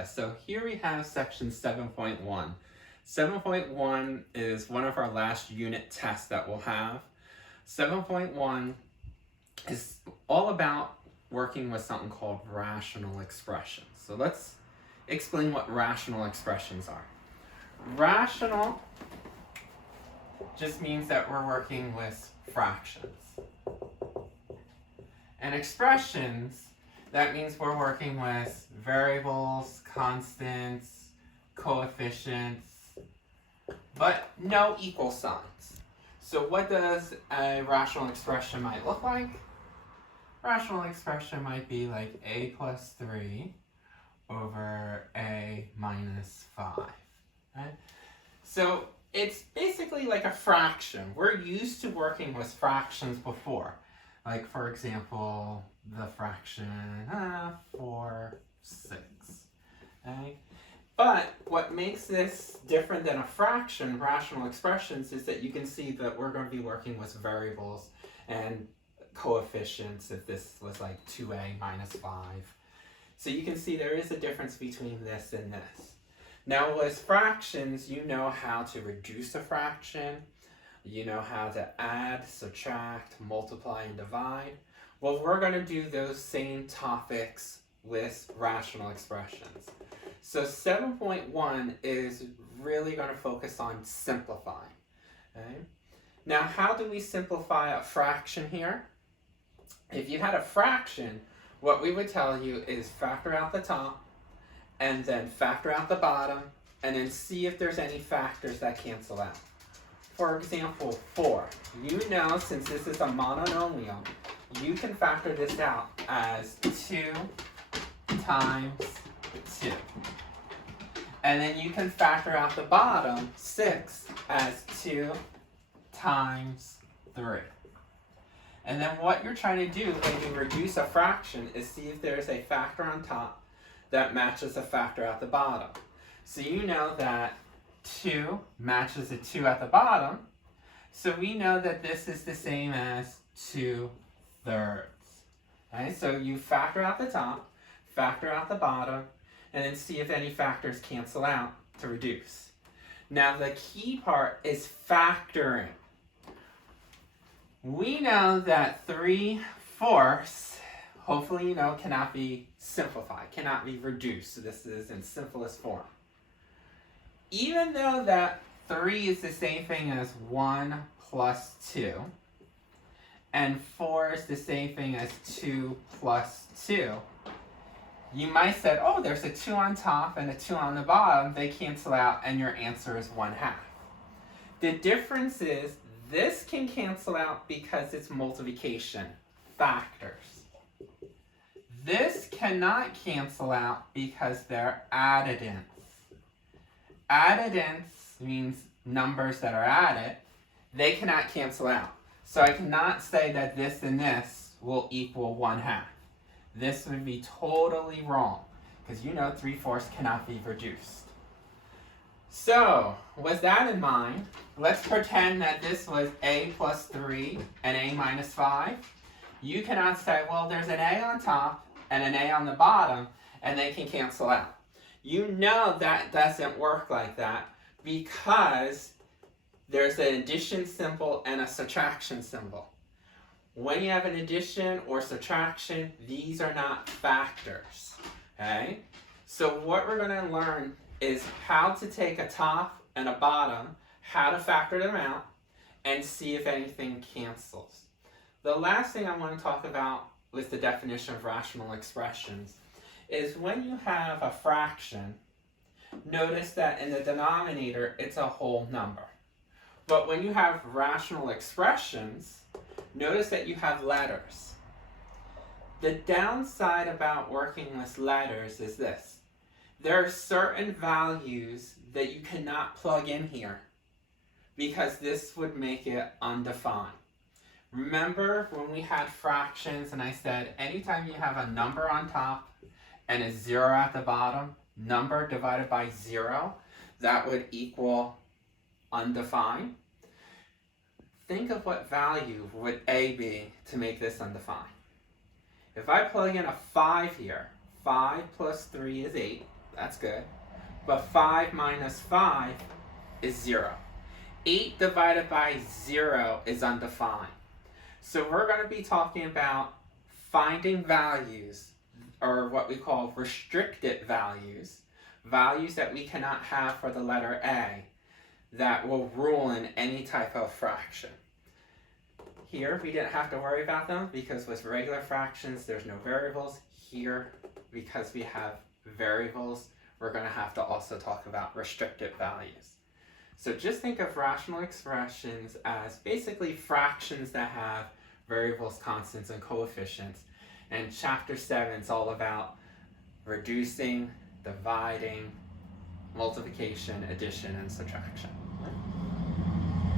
test. So here we have section 7.1. 7.1 is one of our last unit tests that we'll have. 7.1 is all about working with something called rational expressions. So let's explain what rational expressions are. Rational just means that we're working with fractions. And expressions, that means we're working with variables, constants, coefficients, but no equal signs. So what does a rational expression might look like? Rational expression might be like a plus 3 over a minus 5. Right? So it's basically like a fraction. We're used to working with fractions before. Like, for example, the fraction 4/6. Okay? But what makes this different than a fraction, rational expressions, is that you can see that we're going to be working with variables and coefficients if this was like 2a minus 5. So you can see there is a difference between this and this. Now with fractions, you know how to reduce a fraction. You know how to add, subtract, multiply, and divide. Well, we're going to do those same topics with rational expressions. So 7.1 is really going to focus on simplifying. Okay? Now, how do we simplify a fraction here? If you had a fraction, what we would tell you is factor out the top, and then factor out the bottom, and then see if there's any factors that cancel out. For example, 4. You know, since this is a monomial, you can factor this out as 2 times 2. And then you can factor out the bottom, 6, as 2 times 3. And then what you're trying to do when you reduce a fraction is see if there's a factor on top that matches a factor at the bottom. So you know that 2 matches a 2 at the bottom, so we know that this is the same as 2/3. Okay, so you factor out the top, factor out the bottom, and then see if any factors cancel out to reduce. Now the key part is factoring. We know that 3/4, hopefully you know, cannot be simplified, cannot be reduced. So this is in simplest form. Even though that 3 is the same thing as 1 plus 2, and 4 is the same thing as 2 plus 2, you might say, oh, there's a 2 on top and a 2 on the bottom. They cancel out, and your answer is 1/2. The difference is this can cancel out because it's multiplication, factors. This cannot cancel out because they're addends. Addends means numbers that are added. They cannot cancel out. So I cannot say that this and this will equal 1/2. This would be totally wrong because you know 3/4 cannot be reduced. So with that in mind, let's pretend that this was a plus 3 and a minus 5. You cannot say, well, there's an a on top and an a on the bottom, and they can cancel out. You know that doesn't work like that because there's an addition symbol and a subtraction symbol. When you have an addition or subtraction, these are not factors. Okay? So what we're going to learn is how to take a top and a bottom, how to factor them out, and see if anything cancels. The last thing I want to talk about with the definition of rational expressions is when you have a fraction, notice that in the denominator it's a whole number. But when you have rational expressions, notice that you have letters. The downside about working with letters is this. There are certain values that you cannot plug in here because this would make it undefined. Remember when we had fractions and I said anytime you have a number on top and a 0 at the bottom, number divided by 0, that would equal undefined. Think of what value would a be to make this undefined. If I plug in a 5 here, 5 plus 3 is 8. That's good. But 5 minus 5 is 0. 8 divided by 0 is undefined. So we're going to be talking about finding values, or what we call restricted values, values that we cannot have for the letter A, that will rule in any type of fraction. Here, we didn't have to worry about them because with regular fractions, there's no variables. Here, because we have variables, we're going to have to also talk about restricted values. So just think of rational expressions as basically fractions that have variables, constants, and coefficients. And chapter 7 is all about reducing, dividing, multiplication, addition, and subtraction.